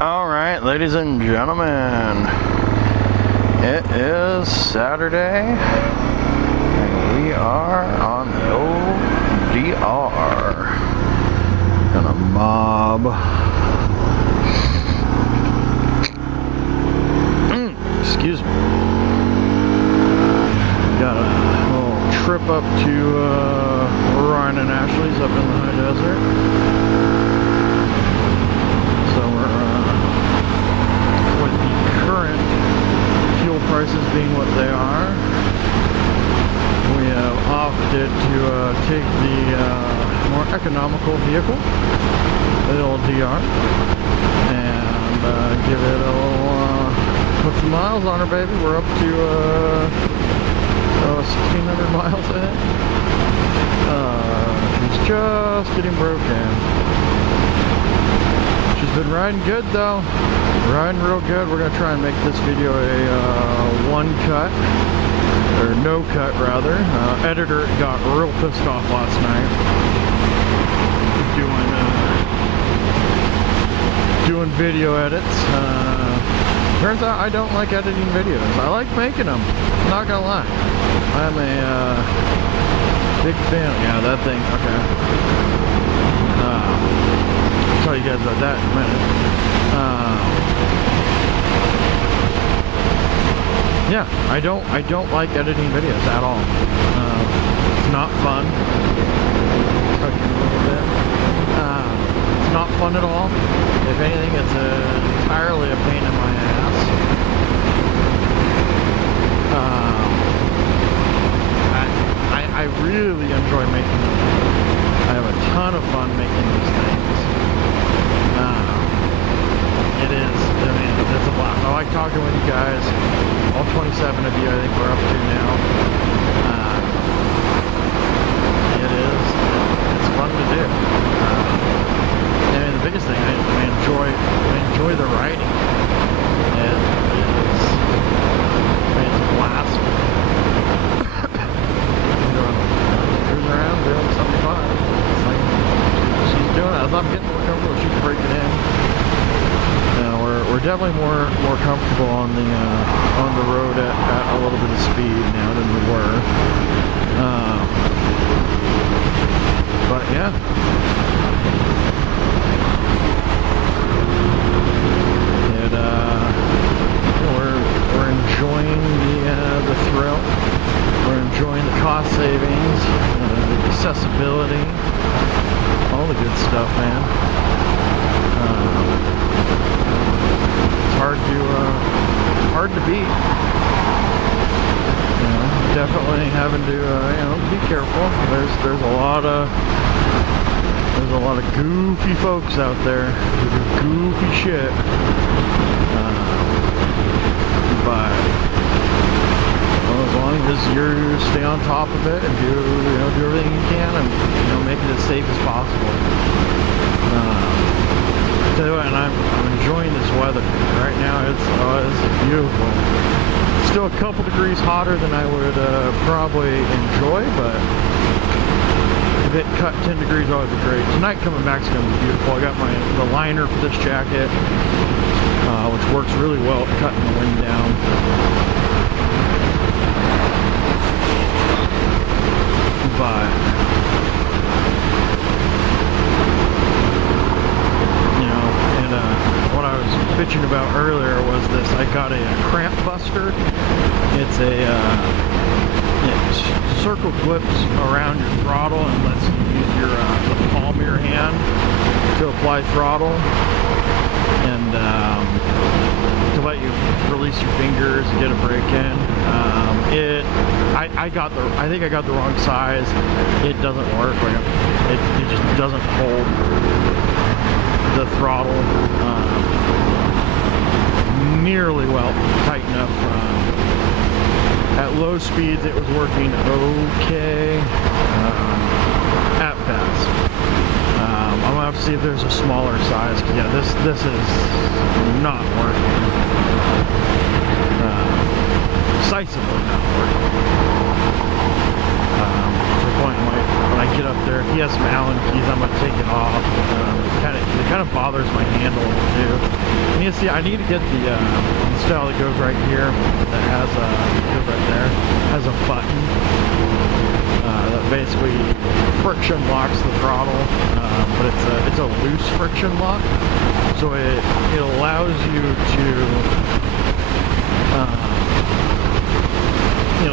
Alright, ladies and gentlemen, it is Saturday, and we are on the old DR. Gonna mob. Excuse me. Got a little trip up to Ryan and Ashley's up in the high desert. Prices being what they are, we have opted to take the more economical vehicle, the old DR, and give it a little, put some miles on her, baby. We're up to 1,600 miles, I think. She's just getting broken. She's been riding good though. Riding real good. We're gonna try and make this video a one cut, or no cut rather. Editor got real pissed off last night. Doing video edits. Turns out I don't like editing videos. I like making them. I'm not gonna lie. I'm a big fan. Yeah, that thing. Okay. I'll tell you guys about that in a minute. Yeah, I don't like editing videos at all. It's not fun. It's not fun at all. If anything, it's entirely a pain in my ass. I really enjoy making them. I have a ton of fun making these things. It is, I mean, it's a blast. I like talking with you guys. All 27 of you, I think we're up to now. It's fun to do. I mean, the biggest thing, I enjoy the writing. It's a blast. Cruising around doing 75. It's like, she's doing it. As I'm getting more comfortable, she's breaking in. We're definitely more comfortable on the road at a little bit of speed now than we were. But yeah, we're enjoying the thrill. We're enjoying the cost savings, the accessibility, all the good stuff, man. Hard to beat. You know, definitely having to be careful. There's a lot of goofy folks out there who do goofy shit. But as long as you stay on top of it and do everything you can and make it as safe as possible. And I'm enjoying this weather right now. It's beautiful. Still a couple degrees hotter than I would probably enjoy, but if it cut 10 degrees, that would be great. Tonight coming back is going to be beautiful. I got the liner for this jacket, which works really well at cutting the wind down. But what I was bitching about earlier was this. I got a cramp buster. It's it circle clips around your throttle and lets you use the palm of your hand to apply throttle and to let you release your fingers and get a break in. I think I got the wrong size. It doesn't work. It just doesn't hold the throttle nearly well tight enough. At low speeds it was working okay, at best. I'm gonna have to see if there's a smaller size, because yeah, this is not working. Decisively not working. To the point when I get up there, if he has some Allen keys, I'm gonna take it off. It kind of bothers my handle too. I need to get the style that goes right here, that has goes right there, has a button that basically friction locks the throttle, but it's a loose friction lock, so it allows you to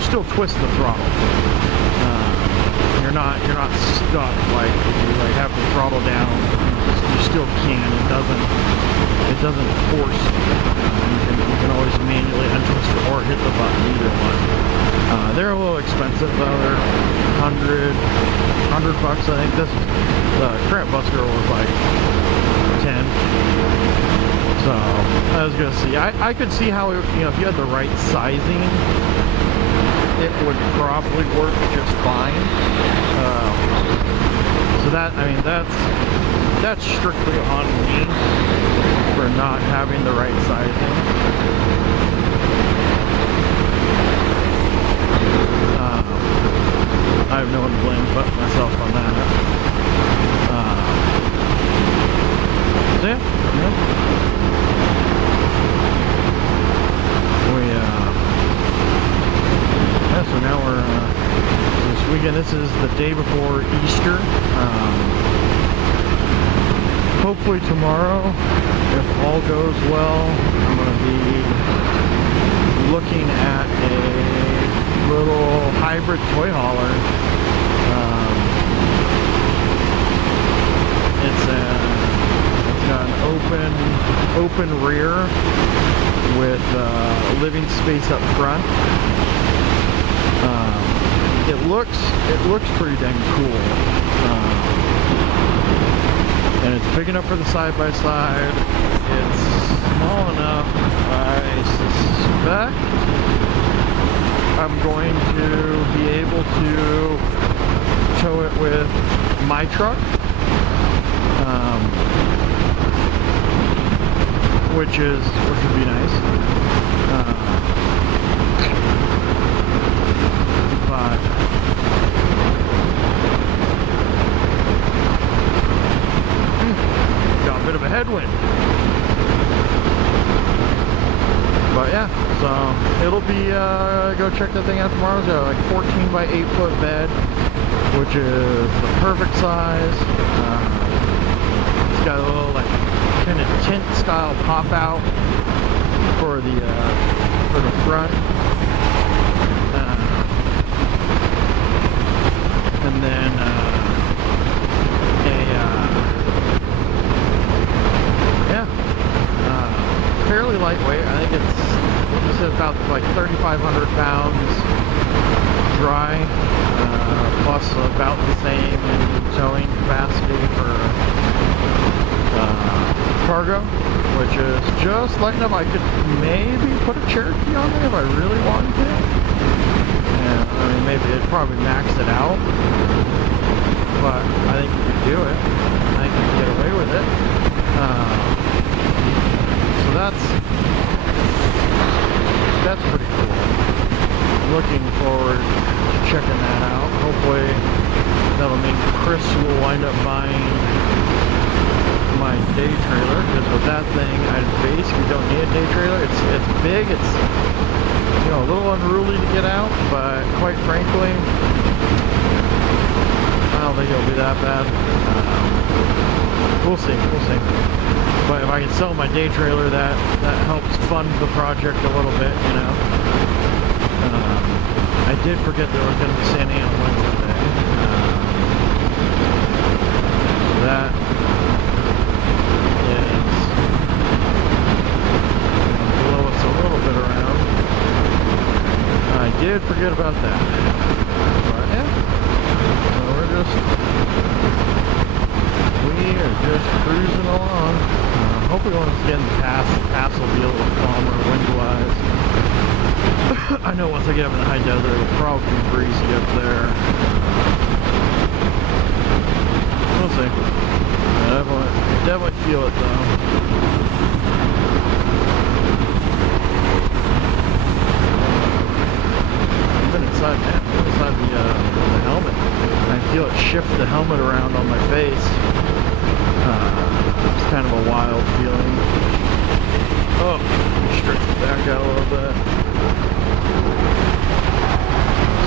still twist the throttle. You're not stuck like if you like have the throttle down. You still can. It doesn't force you. You can always manually untwist it or hit the button, either one. They're a little expensive though. They're $100 bucks, I think. The Cramp Buster was like 10. So I was gonna see. I could see how if you had the right sizing, it would probably work just fine. So that's strictly on me for not having the right sizing. I have no one to blame but myself on that. So yeah. So now we're this weekend. This is the day before Easter. Hopefully tomorrow, if all goes well, I'm going to be looking at a little hybrid toy hauler. It's got an open rear with living space up front. It looks pretty dang cool, and it's big enough for the side-by-side. It's small enough, I suspect I'm going to be able to tow it with my truck, which would be nice. Got a bit of a headwind, but yeah, so it'll be go check that thing out tomorrow. It's got like 14 by 8 foot bed, which is the perfect size. It's got a little like kind of tent style pop out for the front. And then fairly lightweight. I think it's about like 3,500 pounds dry, plus about the same in towing capacity for cargo, which is just light enough. I could maybe put a Cherokee on there if I really wanted to. Yeah, I mean, maybe it'd probably max it out, but I think you could do it. I think you can get away with it. So that's pretty cool. Looking forward to checking that out. Hopefully that'll mean Chris will wind up buying my day trailer, because with that thing I basically don't need a day trailer. It's big, it's a little unruly to get out, but quite frankly I don't think it'll be that bad. We'll see. But if I can sell my day trailer, that helps fund the project a little bit, I did forget there was going to be Santa Ana Wednesday. That is blow us a little bit around. I did forget about that. But yeah, so we are just cruising along. Hopefully once again the pass will be a little calmer wind-wise. I know once I get up in the high desert, it'll probably be breezy up there. We'll see. Definitely feel it though. Even inside the helmet, I feel it shift the helmet around on my face. It's kind of a wild feeling. Oh, stretch it back out a little bit.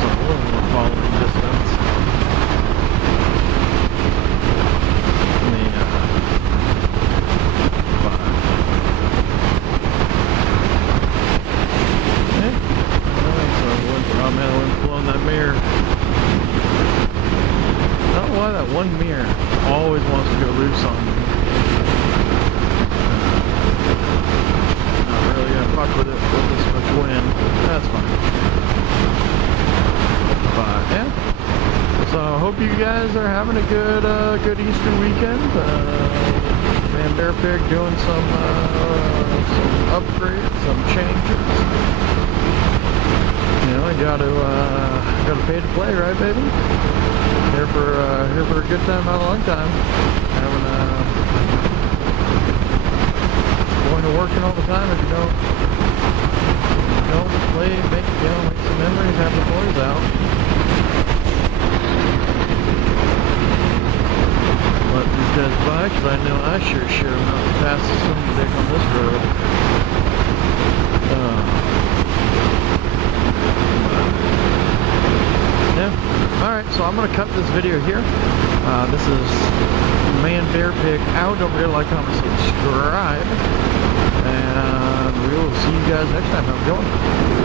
So a little more following distance. One mirror always wants to go loose on me. Not really gonna fuck with it with this much wind. That's fine. But yeah. So I hope you guys are having a good Easter weekend. Man Bear Pig doing some upgrades, some changes. You know, I gotta pay to play, right, baby? Here for a good time, not a long time. Having going to working all the time if you don't play, make some memories, have the boys out. Let these guys by, because I know I sure should have not passed some dick on this road. Alright, so I'm going to cut this video here. This is Man Bear Pig out. Don't forget to like, comment, subscribe. And we will see you guys next time. Have a good one.